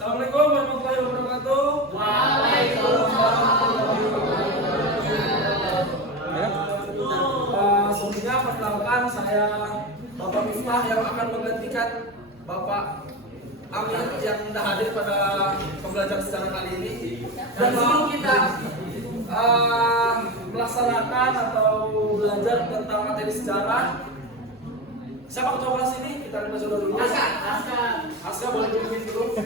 Assalamualaikum warahmatullahi wabarakatuh. Waalaikumsalam warahmatullahi wabarakatuh. Sebelumnya perkenalkan saya Bapak Miftah yang akan menggantikan Bapak Amir yang sudah hadir pada pembelajaran sejarah kali ini. Dan sebelum kita melaksanakan atau belajar tentang materi sejarah, siapa ketua kelas ini? Kita lihat dulu. Aska boleh dipimpin dulu.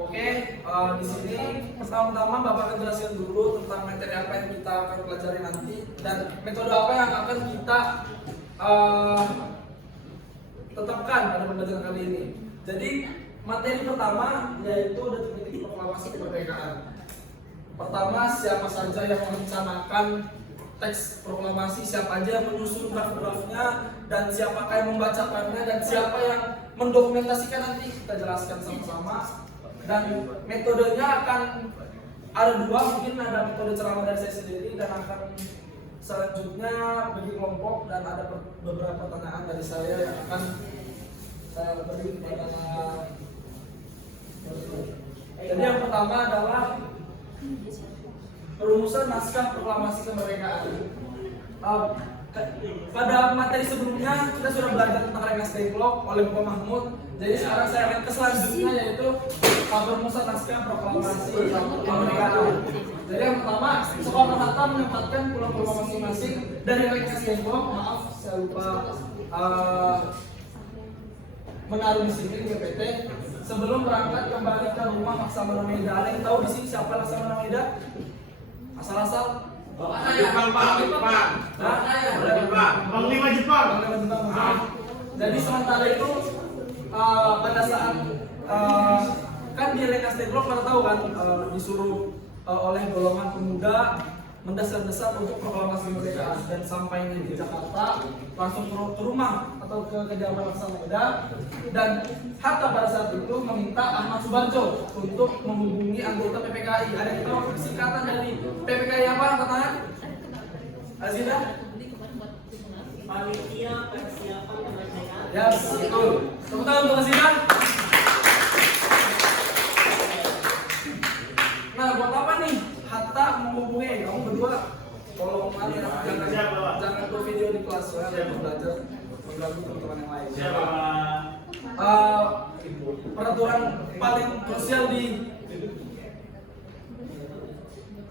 Oke, di sini pertama-tama Bapak akan jelasin dulu tentang materi apa yang kita akan pelajari nanti dan metode apa yang akan kita tetapkan pada pembelajaran kali ini. Jadi materi pertama yaitu detik-detik proklamasi kemerdekaan. Pertama, siapa saja yang merencanakan teks proklamasi, siapa aja yang menyusun draft-draftnya, dan siapakah yang membacakannya, dan siapa yang mendokumentasikan, nanti kita jelaskan sama-sama. Dan metodenya akan ada dua, mungkin ada metode ceramah dari saya sendiri dan akan selanjutnya bagi kelompok, dan ada beberapa pertanyaan dari saya yang akan saya beri kepada. Jadi yang pertama adalah perumusan naskah proklamasi kemerdekaan. Pada materi sebelumnya kita sudah belajar tentang Rengas Dengklok oleh Bapak Mahmud. Jadi sekarang saya akan ke selanjutnya, yaitu perumusan naskah proklamasi kemerdekaan. Jadi yang pertama, Soekarno-Hatta menempatkan pulau-pulau masing-masing dari Rengas Dengklok. Maaf, saya lupa menaruh di sini GPT. Sebelum berangkat kembali ke rumah Laksamana Medan. Ada yang tahu di sini siapa Laksamana Medan? Asal-asal? Jepang. Panglima Jepang. Jadi sementara itu pada saat kan di Rengas Dengklok pada tahu kan disuruh oleh golongan pemuda mendasar-dasar untuk proklamasi kemerdekaan, dan sampainya di Jakarta langsung ke rumah atau ke kediaman Laksamana Medan, dan Hatta pada saat itu meminta Ahmad Subarjo untuk menghubungi anggota PPKI. Ada yang tahu singkatan dari PPKI apa? Angkatan Azida? Panitia Persiapan Kemerdekaan. Ya, betul. Tepuk tangan untuk Azida. Nah, buat apa nih Hatta menghubungi kamu berdua? Tolong jangan buat video di kelas ya, biar belajar mengganggu teman-teman yang lain. Peraturan paling krusial di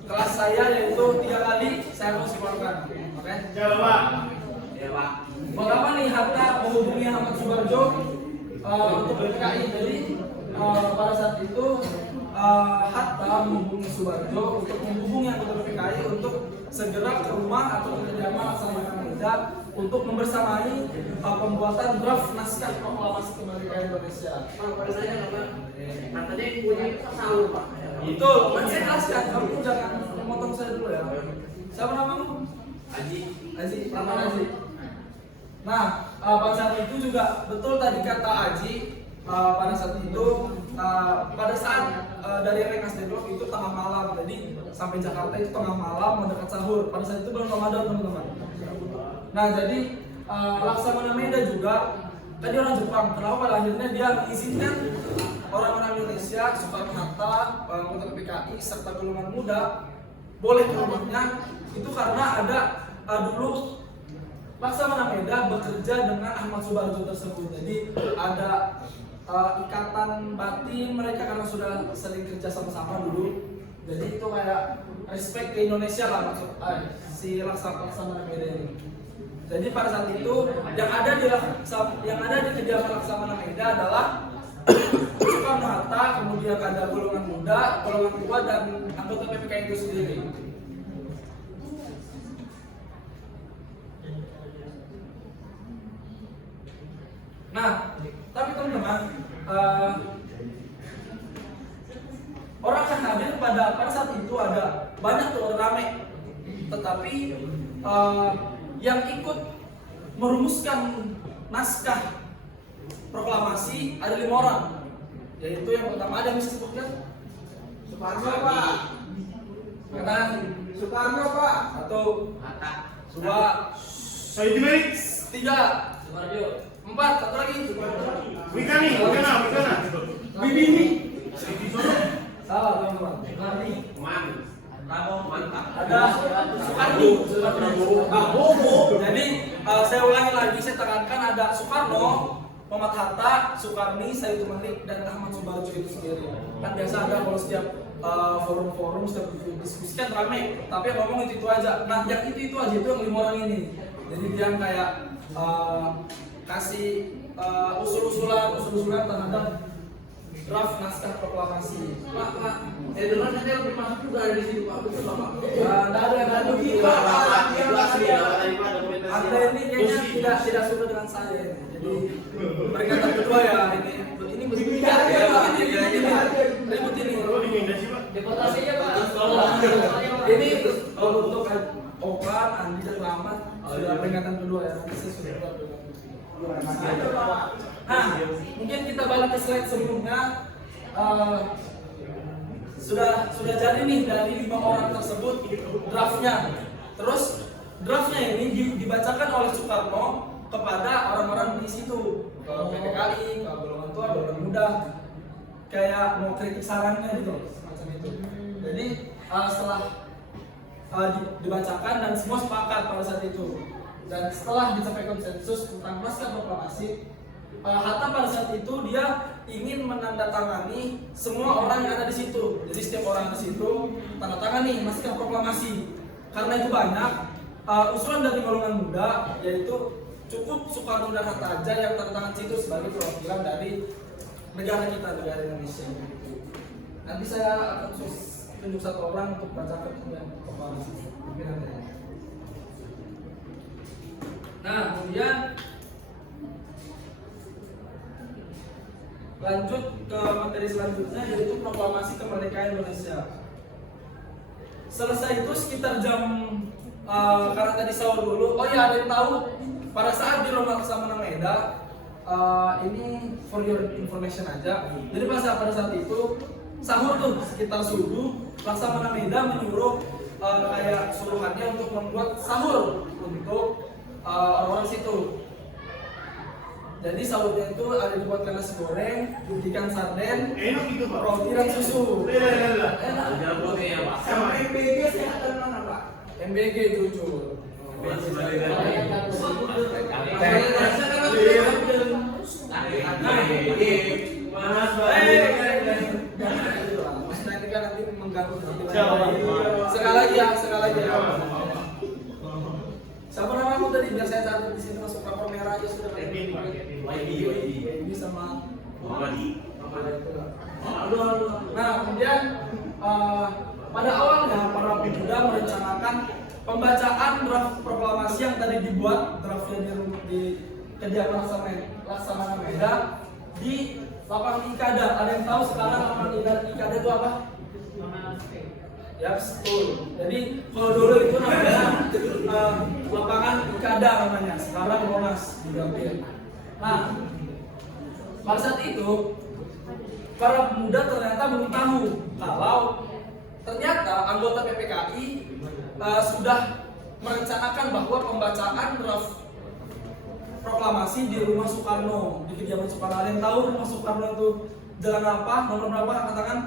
kelas saya yaitu 3 kali saya harus keluarkan. Oke? Ya, Pak. Buat apa nih Hatta menghubungi Ahmad Subarjo untuk PPKI? Jadi pada saat itu Hatta menghubungi Subarjo untuk menghubungi anggota PPKI untuk segera ke rumah atau ke kediaman Laksamana Medan untuk membersamai pembuatan draft naskah proklamasi kemerdekaan Indonesia. Pak, pada saya katanya yang punya itu sahur, Pak. Betul, saya jelaskan, kamu jangan memotong saya dulu ya. Siapa namamu? Aji, Rahman Aji. Nah, pada saat itu juga betul tadi kata Aji. Pada saat itu, pada saat dari Rengas Dengklok itu tengah malam, jadi sampai Jakarta itu tengah malam mendekat sahur. Pada saat itu bulan Ramadan, teman-teman. Nah, jadi Laksamana Medan juga tadi orang Jepang. Kenapa pada akhirnya dia mengizinkan orang-orang Indonesia, Soekarno-Hatta, anggota PPKI serta golongan muda boleh ke rumahnya? Itu karena ada dulu Laksamana Medan bekerja dengan Ahmad Subarjo tersebut. Jadi ada ikatan batin mereka karena sudah sering kerja sama-sama dulu. Jadi itu kayak respect ke Indonesia lah maksud si Laksamana Medan ini. Jadi pada saat itu yang ada di kediaman Laksamana Medan adalah Soekarno-Hatta, kemudian ada golongan muda, golongan tua, dan anggota PPKI itu sendiri. Nah, tapi teman-teman, orang akan hadir pada saat itu ada banyak tuh rame, tetapi yang ikut merumuskan naskah proklamasi ada 5 orang, yaitu yang pertama ada yang bisa sebutkan? Soekarno Pak. Kanan. Soekarno Pak. Satu. Hatta. Dua. Sayyidina Tiga. Sumarjo. 4. Satu lagi. Wikana. Bibi. Salah teman-teman. Man. Mantap. Ada Soekarno. Jadi saya ulangi lagi, saya tekankan ada Soekarno, Muhammad Hatta, Soekarni, Said Malik, dan Ahmad Subarjo itu sendiri. Kan biasa ada kalau setiap forum-forum setiap diskusi kan ramai, tapi yang ngomong itu aja. Nah, yang itu aja itu yang 5 orang ini. Jadi dia kayak kasih usul-usulan terhadap draft naskah proklamasi. Pak, saya dengar nanti lebih masuk juga ada di situ Pak. Betul Pak. Nggak ada begitu. Anda ini kayaknya tidak suka dengan saya ini. Jadi peringatan kedua ya ini begini ya. Ribut ini. Deportasinya Pak. Ini untuk Okan, Andi dan Rahmat sudah peringatan kedua ya. Saya sudah buat Nah, mungkin kita balik ke slide sebelumnya. Sudah jadi nih dari 5 orang tersebut draftnya. Terus draftnya ini dibacakan oleh Soekarno kepada orang-orang di situ, ke PPKI, ke golongan tua, golongan muda, kayak mau kritik sarannya gitu, semacam itu. Jadi setelah dibacakan dan semua sepakat pada saat itu. Dan setelah dicapai konsensus tentang naskah proklamasi, Hatta pada saat itu dia ingin menandatangani semua orang yang ada di situ. Jadi setiap orang di situ tanda tangan nih naskah proklamasi. Karena itu banyak usulan dari golongan muda, yaitu cukup Soekarno dan Hatta aja yang tanda tangan situ sebagai perwakilan dari negara kita, negara Indonesia. Nanti saya akan tunjuk satu orang untuk bacakan proklamasi. Nah, kemudian lanjut ke materi selanjutnya, yaitu proklamasi kemerdekaan Indonesia. Selesai itu sekitar jam karena tadi sahur dulu. Oh iya, ada yang tahu pada saat di Rumah Laksamana Meda, ini for your information aja. Jadi pada saat itu sahur tuh sekitar subuh, Laksamana Meda menyuruh kayak suruhannya untuk membuat sahur untuk orang-orang situ. Jadi sahurnya itu ada dibuatkan nasi goreng, ikan sarden, Enak gitu Pak. roti dan susu. Enak. Enak. Ya Pak. Sama MBG sehatan mana Pak? MBG jujur. Maksudnya ini kan nanti mengganggu. Sekali lagi ya. Siapa namamu tadi? Biar saya catat di sini, masuk rapor merah aja sudah. Ini sama Nah, kemudian pada awalnya para pemuda merencanakan pembacaan draft proklamasi yang tadi dibuat draftnya di kediaman Laksamana Meda di lapangan Ikada. Ada yang tahu sekarang lapangan Ikada itu apa? Ya, betul. Jadi kalau dulu itu namanya lapangan Ikada namanya. Sekarang Monas diganti. Nah, pada saat itu para pemuda ternyata belum tahu kalau ternyata anggota PPKI sudah merencanakan bahwa pembacaan draft proklamasi di rumah Soekarno, di kediaman Soekarno. Ada yang tahu rumah Soekarno itu jalan apa? Nomor berapa? Angkat tangan.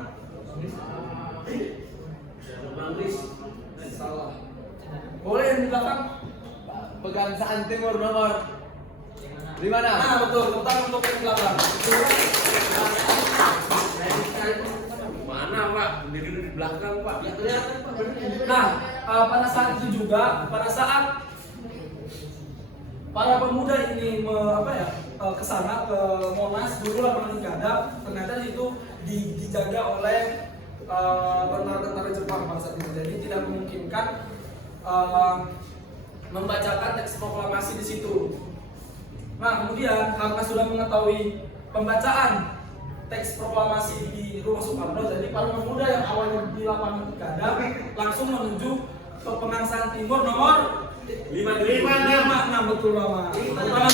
Salah. Boleh yang di belakang? Pegangsaan Timur nomor di mana? Nah, betul. Tepuk untuk yang di belakang. Mana Pak? Berdiri di belakang Pak. Ya kelihatan Pak. Nah, pada saat itu juga, pada saat para pemuda ini ke sana ke Monas dulu lapangan Ikada, ternyata itu dijaga oleh tentara-tentara Jepang pada saat itu. Jadi tidak memungkinkan membacakan teks proklamasi di situ. Nah, kemudian karena sudah mengetahui pembacaan teks proklamasi di rumah Soekarno, jadi para pemuda yang awalnya di lapangan Ikada langsung menuju ke Pegangsaan Timur nomor 56. Betul Rama. Tangan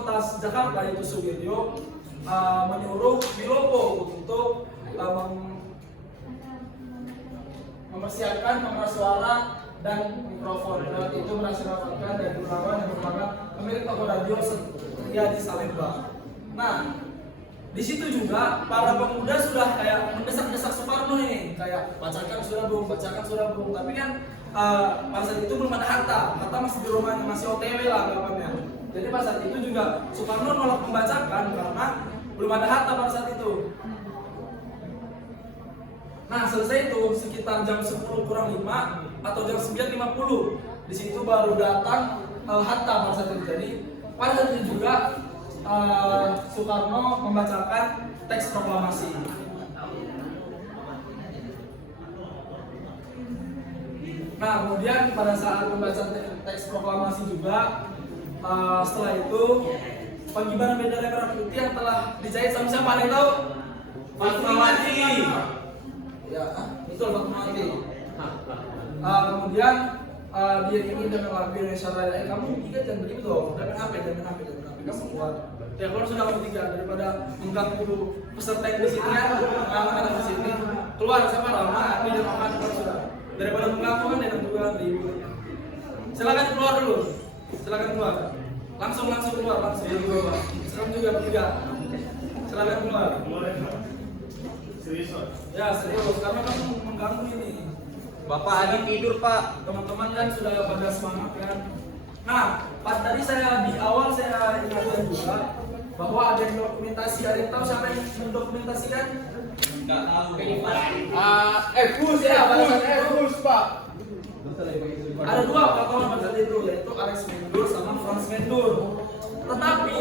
kota Jakarta itu Sugiono menyuruh Wilopo untuk mempersiapkan pengeras suara dan mikrofon. Lewat itu berhasil dapatkan dari Gunawan yang merupakan pemilik toko radio setia di Salemba. Nah, di situ juga para pemuda sudah kayak mendesak-desak Soekarno nih, kayak bacakan sudah bung, tapi kan pada saat itu belum ada Hatta masih di rumahnya, masih OTW lah anggapannya. Jadi pada saat itu juga Soekarno nolak membacakan karena belum ada Hatta pada saat itu. Nah, selesai itu sekitar jam 10 kurang 5 atau jam 9.50. Di situ baru datang Hatta pada saat itu. Jadi pada saat itu juga Soekarno membacakan teks proklamasi. Nah, kemudian pada saat membaca teks proklamasi juga, setelah itu pengibaran bendera merah putih yang telah dijahit sama siapa? Ada yang tahu? Fatmawati. Ya, betul Fatmawati. Kemudian diiringi dengan lagu Indonesia Raya. Kamu tiga jangan begitu dong. Jangan HP. Kamu keluar. Telepon sudah kamu tiga daripada mengganggu peserta yang di sini kan, anak-anak di sini. Keluar siapa Rama, Abi dan Oman sudah. Daripada mengganggu kan dan juga ribut. Silakan keluar dulu. Silakan keluar. Langsung keluar langsung. Sekarang juga bertiga. Silakan keluar. Serius, Pak? Ya serius, karena kamu mengganggu ini. Bapak Adi tidur, Pak. Teman-teman kan sudah pada semangat kan. Nah, pas tadi saya di awal saya ingatkan juga bahwa ada yang dokumentasi. Ada yang tahu siapa yang mendokumentasikan? Enggak tahu. Gus, Pak. Ada dua pahlawan pada saat itu, yaitu Alex Mendur sama Franz Mendur. Tetapi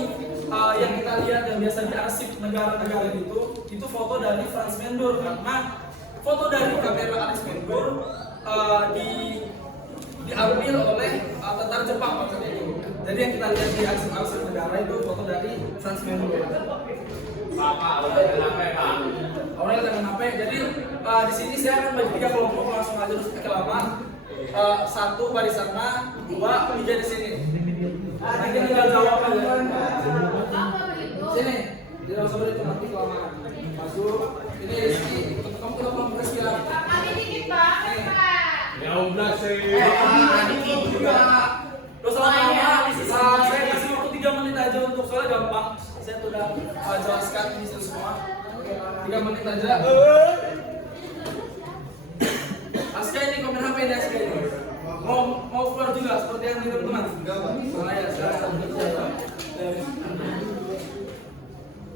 yang kita lihat yang biasa diarsip negara-negara itu foto dari Franz Mendur, karena foto dari kamera Alex Mendur diambil oleh tentara Jepang pada saat itu. Jadi yang kita lihat di arsip negara itu foto dari Franz Mendur. Orang jangan HP. Jadi di sini saya akan bagi 3 kelompok, langsung aja terus ke lama. 1 baris sana, 2 tiga di sini. Nanti tinggal jawab aja. Sini, tidak usah beri nanti kelamaan. Masuk. Ini Rizky. Kamu kita pulang ke Rizky. Kami dikit Pak. Ya udah sih. Ini juga. Terus lama-lama, saya kasih waktu 3 menit aja untuk soalnya gampang. Saya sudah jelaskan di situ semua. 3 menit aja. Aska ini komen HP ini Aska ini. Mau keluar juga seperti yang di teman. Enggak, Pak. Ya, silakan.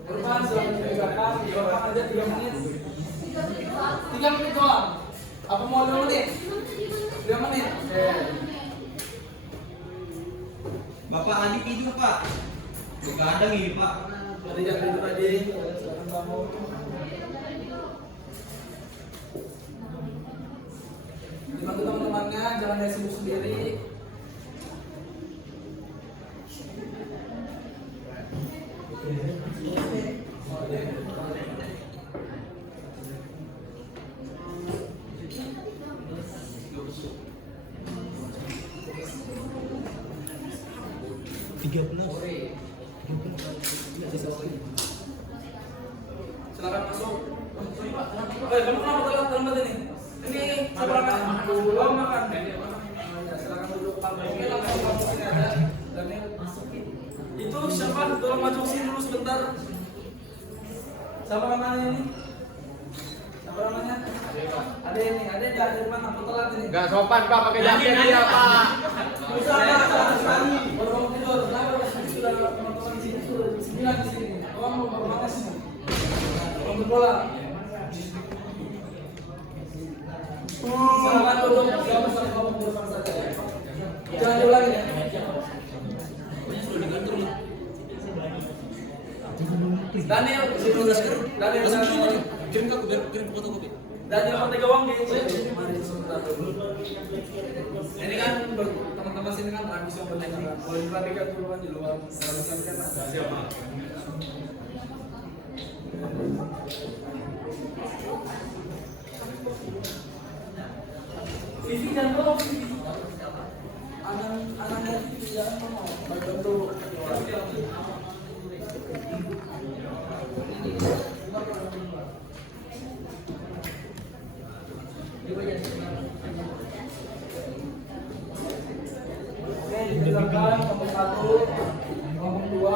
Teman silakan dibacakan aja 3 menit. 3 menit doang. Apa mau 2 menit? 3 menit. Bapak Adi tidur, Pak. Begadang ini, Pak. Tadi jangan tidur tadi. Silakan kamu. Dibantu teman-temannya, jangan dia sibuk sendiri. Silakan masuk. Kamu kenapa terlambat ini? Ini siapa makan? Oh, makan. Ya, silakan duduk. Oke, langsung masuk sini aja. Daniel masukin. Itu siapa? Tolong maju sini dulu sebentar. Siapa namanya ini? Siapa namanya? Ada ini, ada dari mana? Aku telat ini. Enggak sopan, Pak, pakai jaket dia, Pak. Bisa Pak, sekali. Baru mau tidur. Kenapa sudah teman-teman di sini sudah 9 di sini. Kamu mau makan sini? Untuk bola. Silakan duduk. Silakan kamu duduk saja. Jangan diulangi ya. Daniel, Daniel, Kirim ke aku, kirim ke fotokopi. Daniel Ortegawang di mari sebentar dulu. Ini kan teman-teman sini kan habis yang berjalan. Boleh diperhatikan dulu kan di luar. Kalau misalkan ada siapa? Vivi dan lo, Vivi. Anak-anak Vivi jangan mau. Bantu. Oke, dikerjakan kelompok 1, kelompok 2.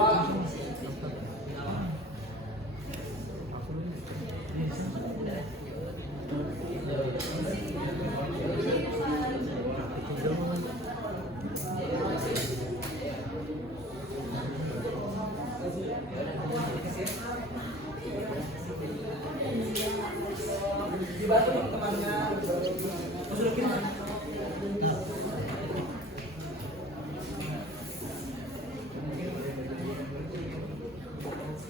Dibantu teman-temannya.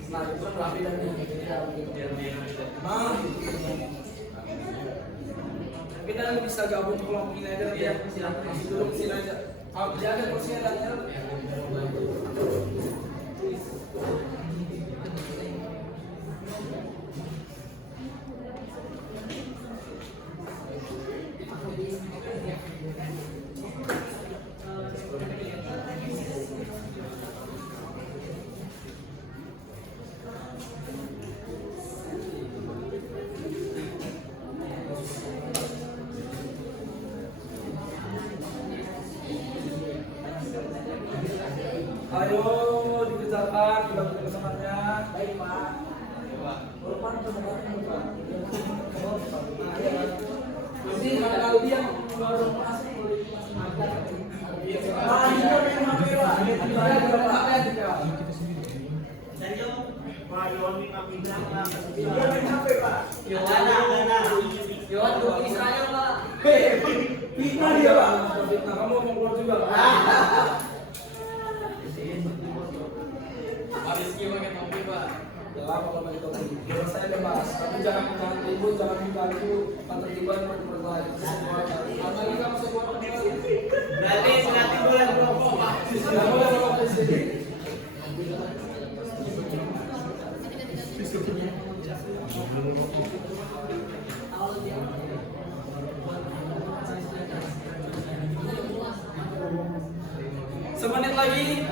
Nah, itu kan rapi dan kita bisa gabung kelompok ini aja ya. Masih dulu kesini aja. Jaga kursinya Daniel. Ayo dikerjakan, dibantu teman-temannya. Baik Pak. Korban teman-teman Pak. Jadi kalau dia baru masuk ada. Ah ini yang HP Pak. Ada berapa HP ya? Saya Pak Yoni Kapitra Pak. Dia main HP Pak. Ada. Yon dulu Israel Pak. Fitnah dia Pak. Fitnah kamu mau keluar juga Pak. Rizky pakai topi pak. Jelas kalau pakai topi. Bebas saya bebas. Tapi jangan ribut, jangan mengganggu ketertiban perlahan. Apalagi kamu sebuah Berarti bulan rokok Pak. Tidak boleh rokok di sini. Semenit lagi.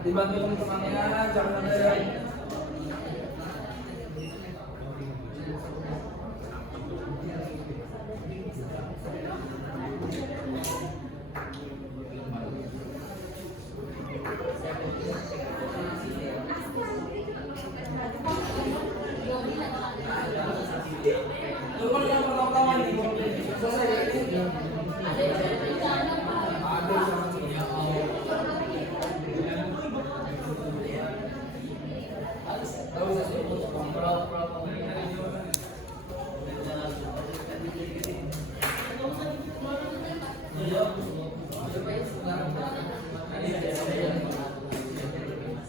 Dibantu teman-temannya, jangan ada yang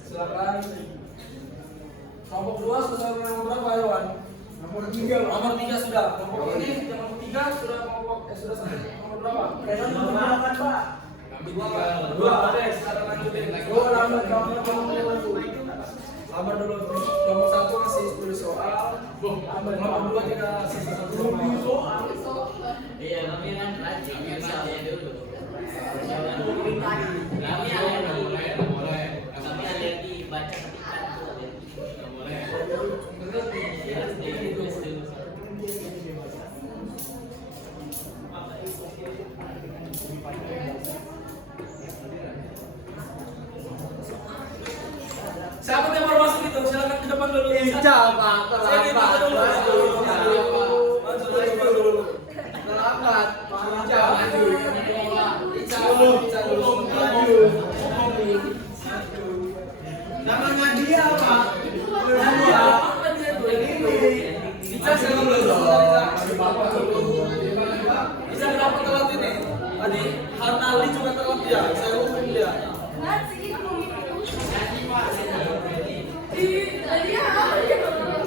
silakan. Kelompok 2 sudah nomor berapa Iwan? Nomor 3 sudah. Kelompok ini yang nomor 3 sudah sudah sampai nomor berapa? Nomor 8 Pak. Dua ada sekarang lanjutin. Lamar dulu. Nomor 1 masih 10 soal. Nomor 2 kita sisa 1 soal. Iya, kami kan rajin misalnya dulu. Kami alergi baca ketikan tuh. Siapa yang baru masuk itu? Silakan ke depan dulu. Ica Pak, Sini maju dulu. Maju dulu. terlambat. Pak Ica maju. Ica dulu. Maju. Namanya dia Pak. Nadia. Apa dia tuh? Ica silakan dulu. Ica kenapa telat ini? Tadi Hanali juga telat ya. Saya hukum dia.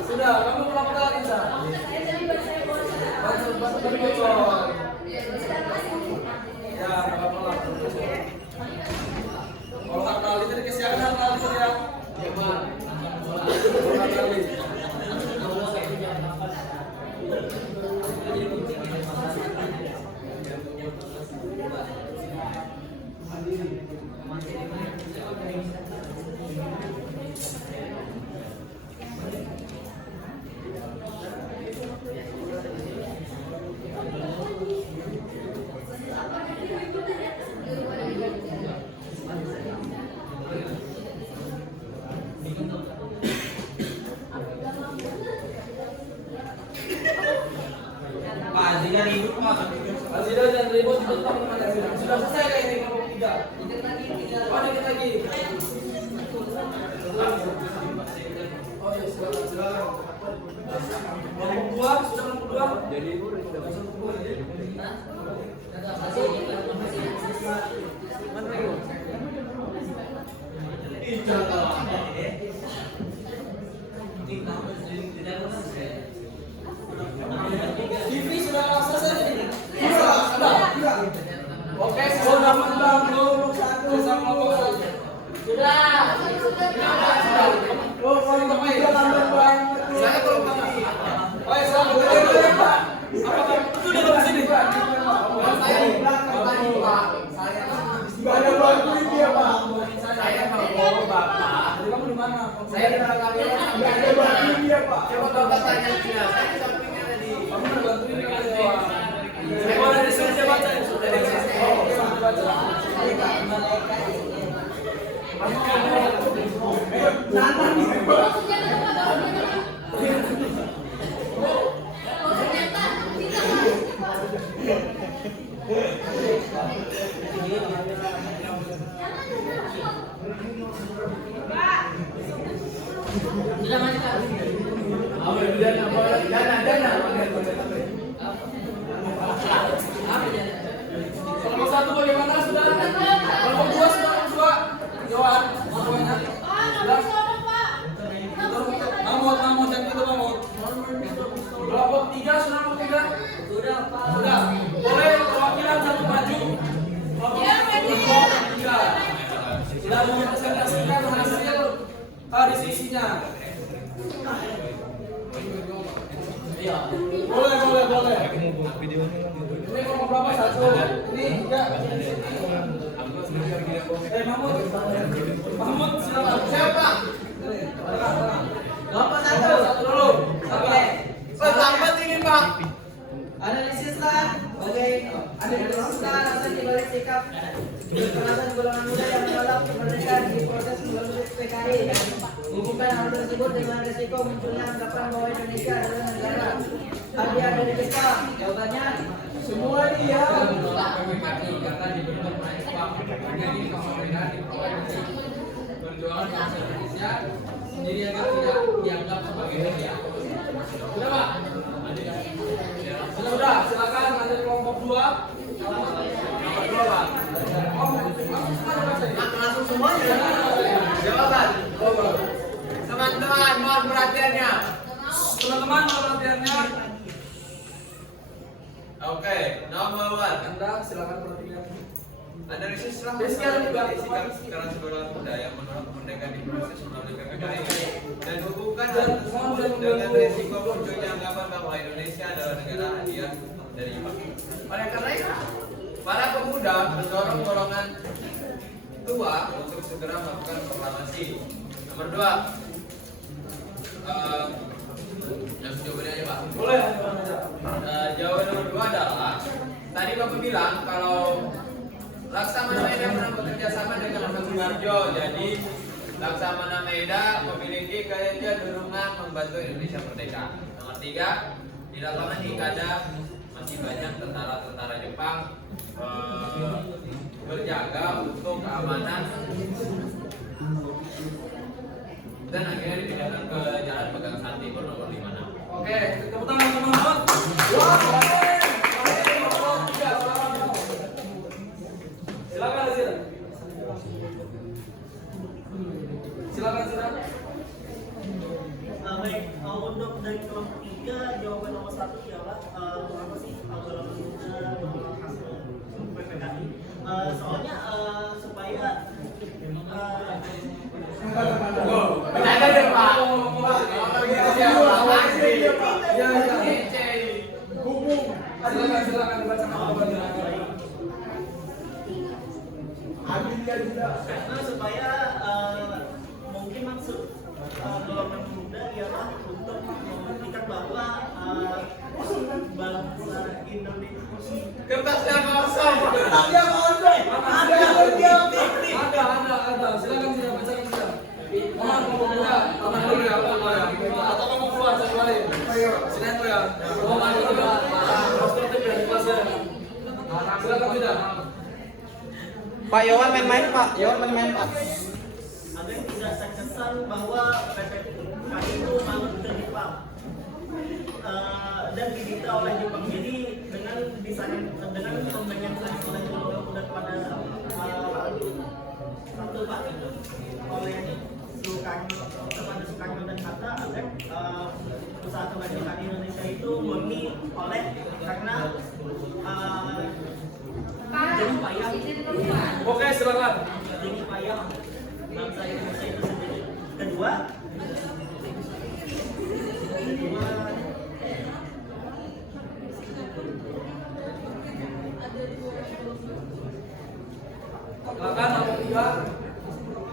Sudah, kamu kenapa telat Ica? tapi bocor. Ya, nggak apa-apa lah. Kalau tak kali tadi kesiangan kali tadi ya. Ya, Pak. Tak kali. Pak Aziz kan ribut Pak. Azida jangan ribut itu tetap kemana sih? Sudah selesai kayak ini kelompok 3. Oh, dikit lagi. Oh ya, silakan. Kelompok 2 sudah kelompok 2. Jadi TV sudah selesai. Sudah. Oke, sudah menang belum? Sama kelompok 1. Sudah. Oh, kelompok 3 lambat Pak. Saya kelompok 3. Oh, ya, selamat datang Pak. Apakah itu di dalam sini? Saya di belakang tadi Pak. Saya enggak ada bantu dia Pak. Saya mau Bapak. Jadi kamu di mana? Saya di belakang kamera. Enggak ada bantu dia Pak. Coba Bapak tanya dia. Saya di sampingnya tadi. Kamu udah bantuin dia Pak. Saya mau dari sini saya baca. Oh, saya baca. Kelompok 1 bagaimana sudah? Kelompok 2 sudah Johan, semuanya. Mamut dan itu mamut. Kelompok 3 sudah kelompok 3? Sudah Pak. Sudah. Boleh perwakilan satu maju. Kelompok 3. Sudah mempresentasikan hasil diskusinya. Iya. Boleh. Ini kelompok berapa? 1. Ini 3. Mahmud, silakan. Siapa? Bapak Satu dulu. Oke. Lambat ini Pak. Analisis lah alasan dibalik sikap kekerasan golongan muda yang menolak kemerdekaan di proses melalui PKI. Hubungkan hal tersebut dengan resiko munculnya anggapan bahwa Indonesia adalah negara hadiah dari Jepang. Jawabannya semua dia. Menolak PPKI karena dibentuk oleh Jepang. Jadi kemerdekaan di provinsi perjuangan bangsa Indonesia sendiri agar tidak dianggap sebagai hadiah. Sudah Pak? Sudah, silakan lanjut kelompok 2. Kelompok 2 Pak. Langsung semuanya. Jawaban. Teman-teman, mohon perhatiannya. Teman-teman, mohon perhatiannya. Oke, nomor 1. Anda silakan perhatikan. Analisis lah Sikap kekerasan golongan muda yang menolak kemerdekaan di proses melalui PKI dan hubungkan dengan resiko munculnya anggapan bahwa Indonesia adalah negara hadiah dari Jepang. Oleh karena itu, para pemuda mendorong golongan tua untuk segera melakukan proklamasi. Nomor 2. Jawabannya aja Pak. Boleh. Jawaban nomor 2 adalah tadi Bapak bilang kalau Laksamana Maeda pernah bekerja sama dengan Ahmad Suharjo. Jadi Laksamana Maeda memiliki kinerja dorongan membantu Indonesia merdeka. Nomor 3, di lapangan Ikada masih banyak tentara-tentara Jepang berjaga untuk keamanan dan akhirnya dipindahkan ke Jalan Pegangsaan Timur nomor 56. Oke, tepuk tangan teman-teman. Wah, silakan Azira. Silakan. Baik, untuk dari kelompok 3 jawaban nomor 1 ialah apa sih golongan muda hasil PPKI. Soalnya supaya Bercanda deh Pak. Ya, silakan dibacakan apa karena supaya mungkin maksud golongan muda ialah untuk membuktikan bahwa bangsa Indonesia Kertasnya kosong. ada. Silakan tidak bacakan sudah. Mau buka, tenang dulu ya, atau kamu keluar cari lain. Silakan ya. Mau maju juga. Konstruktif ya di kelas ya. Silakan tidak. Pak Yowan main-main Pak. agar tidak terkesan bahwa PPKI itu malu terjepang dan didikta oleh Jepang. Jadi dengan pemberian sanksi oleh golongan muda kepada satu Pak itu oleh Soekarno dan Hatta agar usaha kemerdekaan Indonesia itu murni oleh karena jadi payah. Oke, silakan. Jadi payah bangsa Indonesia itu sendiri. Kedua, Silakan nomor 3.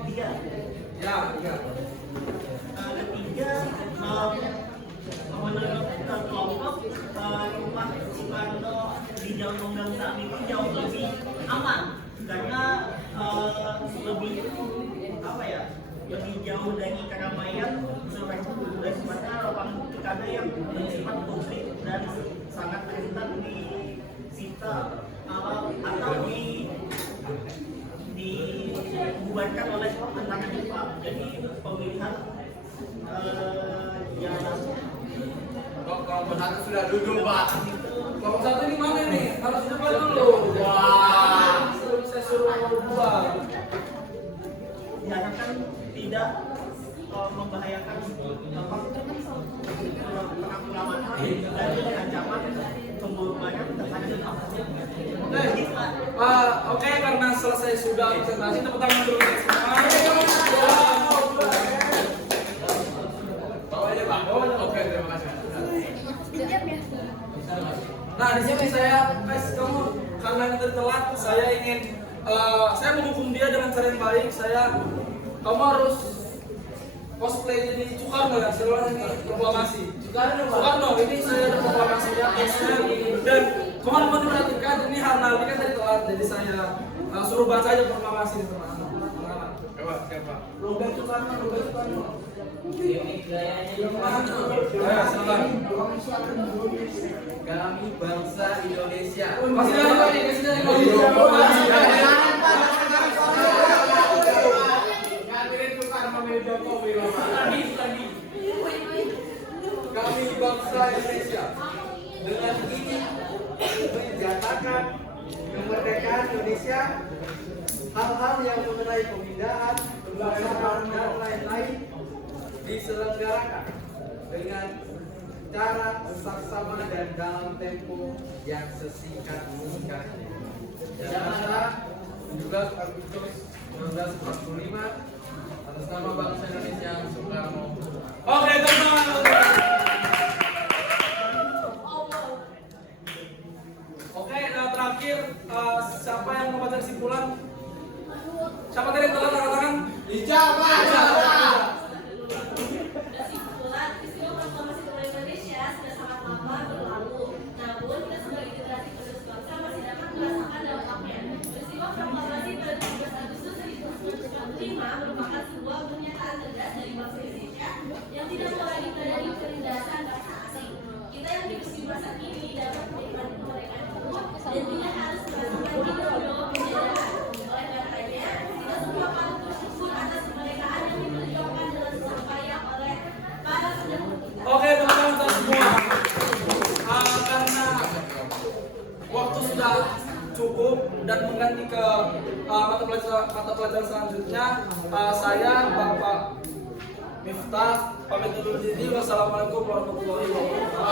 tiga. Ya, 3. Ketiga, menurut kelompok rumah Soekarno di Jalan Gang Sami itu jauh lebih aman karena lebih apa ya, lebih jauh dari keramaian daripada lapangan pilkada yang bersifat publik dan sangat rentan disita atau dibubarkan oleh tentara Jepang. Jadi pemilihan yang Kelompok satu sudah duduk Pak. Kelompok 1 ini mana nih? Harus depan dulu. Wah, saya suruh buang. diharapkan tidak membahayakan penanggulangan dan ancaman pembubaran terhadap Oke, karena selesai sudah presentasi, tepuk tangan dulu guys semua. Bawa aja Pak. Oke, terima kasih. Nah, di sini saya, guys, kamu karena ini telat, saya ingin saya menghukum dia dengan cara yang baik. Kamu harus cosplay jadi Soekarno ya, seluruh ini proklamasi. Soekarno, ini saya ada proklamasinya, dan teman-teman perhatikan ini Harnaldi kan tadi telat, jadi saya suruh baca aja proklamasi teman-teman. Siapa? Robert Soekarno. Kami bangsa Indonesia. Masih dari Kami bangsa Indonesia dengan ini menyatakan kemerdekaan Indonesia, hal-hal yang mengenai pemindahan, pembahasan dan lain-lain diselenggarakan dengan cara seksama dan dalam tempo yang sesingkat-singkatnya. Jakarta 17 Agustus 1945 atas nama bangsa Indonesia Soekarno. Oke, teman-teman. Oke, terakhir siapa yang mau baca kesimpulan? Siapa tadi yang telah tangan? Kesimpulan, peristiwa proklamasi kemerdekaan Indonesia sudah sangat lama berlalu. Namun kita sebagai generasi penerus bangsa masih dapat merasakan dampaknya. Peristiwa proklamasi pada 17 Agustus 1945 merupakan sebuah pernyataan tegas dari bangsa Indonesia yang tidak mau lagi berada di penindasan bangsa asing. Kita yang hidup di masa kini dapat menikmati kemerdekaan itu dan tidak harus merasakan didorong penjajahan. Oleh karenanya, kita semua patut bersyukur atas kemerdekaan yang diperjuangkan dengan susah payah oleh para pendahulu kita. Oke, teman-teman semua. Karena waktu sudah cukup dan mengganti ke mata pelajaran selanjutnya, saya Bapak Miftah pamit undur diri. Wassalamualaikum warahmatullahi wabarakatuh.